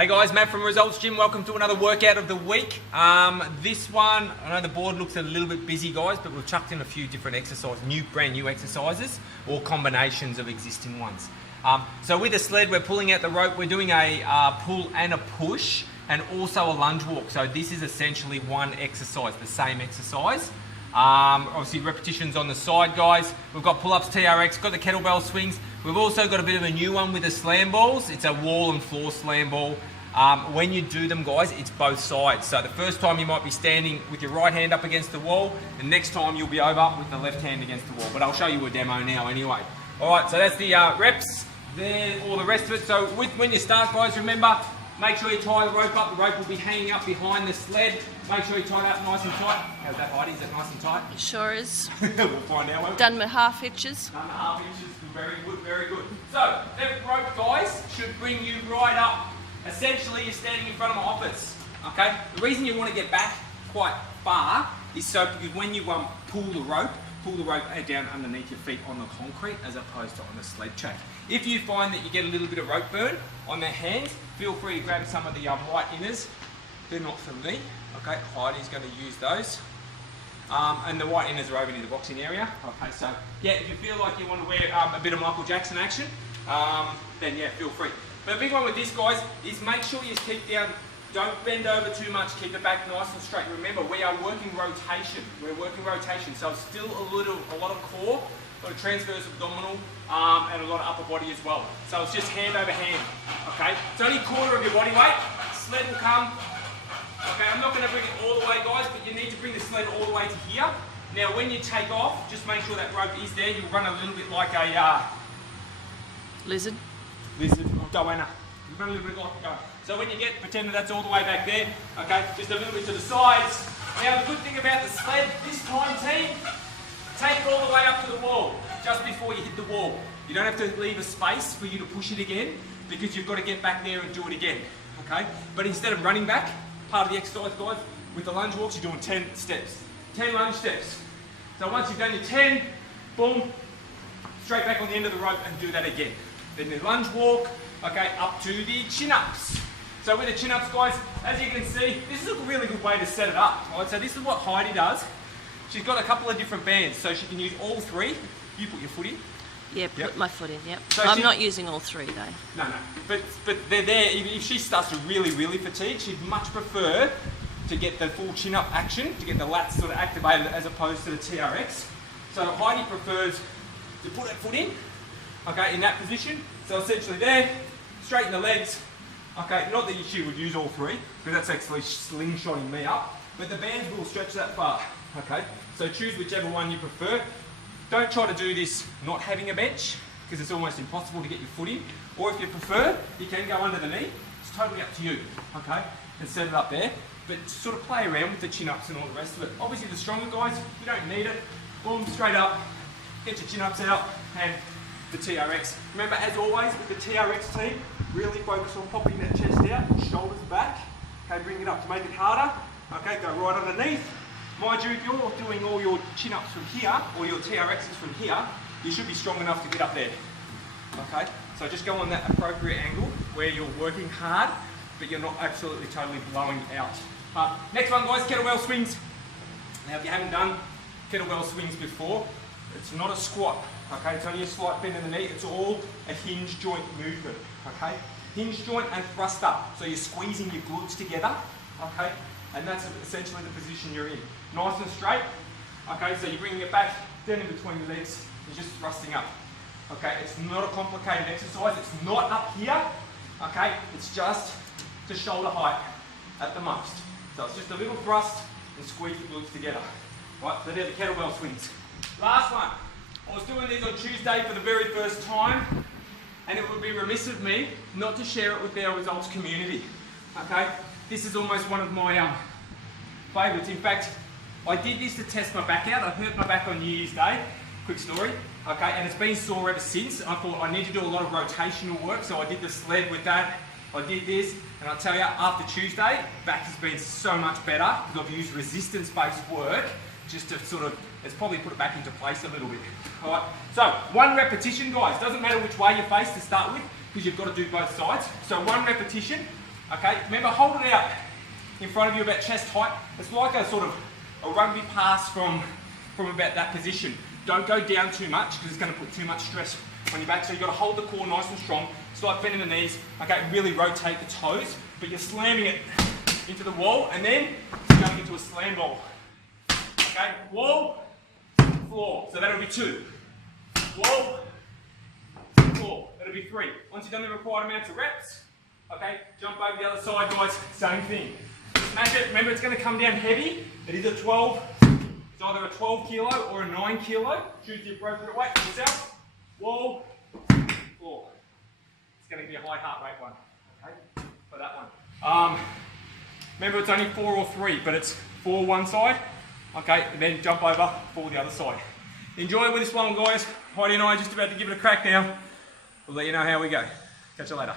Hey guys, Matt from Results Gym. Welcome to another workout of the week. This one, I know the board looks a little bit busy, guys, but we've chucked in a few different exercises, brand new exercises, or combinations of existing ones. So with the sled, we're pulling out the rope. We're doing a pull and a push, and also a lunge walk. So this is essentially one exercise, the same exercise. Obviously repetitions on the side, guys. We've got pull-ups, TRX, got the kettlebell swings. We've also got a bit of a new one with the slam balls. It's a wall and floor slam ball. When you do them, guys, it's both sides. So the first time you might be standing with your right hand up against the wall. The next time you'll be over with the left hand against the wall. But I'll show you a demo now anyway. All right, so that's the reps. There, all the rest of it. So when you start, guys, remember, make sure you tie the rope up. The rope will be hanging up behind the sled. Make sure you tie it up nice and tight. How's that, Heidi? Is it nice and tight? It sure is. We'll find out, won't we? Done my half hitches. Done the half inches. Very good, very good. So that rope, guys, should bring you right up. Essentially, you're standing in front of my office. Okay. The reason you want to get back quite far is so because when you pull the rope down underneath your feet on the concrete as opposed to on the sled track. If you find that you get a little bit of rope burn on the hands, feel free to grab some of the white inners. They're not for me. Okay, Heidi's going to use those. And the white inners are over near the boxing area. Okay, so yeah, if you feel like you want to wear a bit of Michael Jackson action, then yeah, feel free. But the big one with this, guys, is make sure you keep down, don't bend over too much, keep the back nice and straight. Remember, we are working rotation. We're working rotation, so it's still a lot of core, a lot of transverse abdominal, and a lot of upper body as well. So it's just hand over hand, okay? It's only a quarter of your body weight. Sled will come. Okay, I'm not going to bring it all the way, guys, but you need to bring the sled all the way to here. Now, when you take off, just make sure that rope is there. You'll run a little bit like a Lizard. goanna. You run a little bit like a goanna. So when you pretend that that's all the way back there, okay, just a little bit to the sides. Now, the good thing about the sled, this time, team, take it all the way up to the wall, just before you hit the wall. You don't have to leave a space for you to push it again, because you've got to get back there and do it again, okay? But instead of running back, part of the exercise, guys, with the lunge walks, you're doing 10 steps. 10 lunge steps. So once you've done your 10, boom, straight back on the end of the rope and do that again. Then the lunge walk, okay, up to the chin-ups. So with the chin-ups, guys, as you can see, this is a really good way to set it up. Right? So this is what Heidi does. She's got a couple of different bands, so she can use all three. You put your foot in. Yeah, put my foot in, yep. So I'm not using all three, though. No. But they're there. If she starts to really fatigue, she'd much prefer to get the full chin-up action, to get the lats sort of activated as opposed to the TRX. So Heidi prefers to put her foot in, okay, in that position. So essentially there, straighten the legs. Okay, not that she would use all three, because that's actually slingshotting me up, but the bands will stretch that far, okay? So choose whichever one you prefer. Don't try to do this not having a bench, because it's almost impossible to get your foot in. Or if you prefer, you can go under the knee. It's totally up to you, okay? And set it up there. But sort of play around with the chin-ups and all the rest of it. Obviously the stronger guys, you don't need it. Boom, straight up, get your chin-ups out, and the TRX. Remember, as always, with the TRX team, really focus on popping that chest out, shoulders back. Okay, bring it up to make it harder. Okay, go right underneath. Mind you, if you're doing all your chin-ups from here, or your TRXs from here, you should be strong enough to get up there. Okay, so just go on that appropriate angle where you're working hard, but you're not absolutely totally blowing out. Next one, guys, kettlebell swings. Now, if you haven't done kettlebell swings before, it's not a squat. Okay, it's only a slight bend in the knee. It's all a hinge joint movement. Okay, hinge joint and thrust up. So you're squeezing your glutes together. Okay, and that's essentially the position you're in. Nice and straight. Okay, so you're bringing it back down in between the legs. You're just thrusting up. Okay, it's not a complicated exercise. It's not up here. Okay, it's just to shoulder height at the most. So it's just a little thrust and squeeze the glutes together. Right, so they're the kettlebell swings. Last one. I was doing these on Tuesday for the very first time, and it would be remiss of me not to share it with our results community. Okay, this is almost one of my favourites. In fact, I did this to test my back out. I hurt my back on New Year's Day. Quick story. Okay, and it's been sore ever since. I thought I need to do a lot of rotational work, so I did the sled with that. I did this, and I tell you, after Tuesday, back has been so much better because I've used resistance-based work just to sort of, it's probably put it back into place a little bit. All right, so one repetition, guys. Doesn't matter which way you face to start with, because you've got to do both sides. So one repetition, Okay, remember, hold it out in front of you about chest height. It's like a sort of a rugby pass from about that position. Don't go down too much because it's going to put too much stress on your back. So you've got to hold the core nice and strong. Start bending the knees. Okay, really rotate the toes, but you're slamming it into the wall and then going into a slam ball. Okay, wall, floor. So that'll be 2. Wall, floor. That'll be 3. Once you've done the required amounts of reps, okay, jump over the other side, guys. Same thing. Smash it. Remember, it's going to come down heavy. It is a 12. It's either a 12 kilo or a 9 kilo. Choose the appropriate weight for yourself. Wall, floor. It's going to be a high heart rate one. Okay, for that one. Remember, it's only 4 or 3, but it's 4 one side. Okay, and then jump over 4 the other side. Enjoy with this one, guys. Heidi and I are just about to give it a crack now. We'll let you know how we go. Catch you later.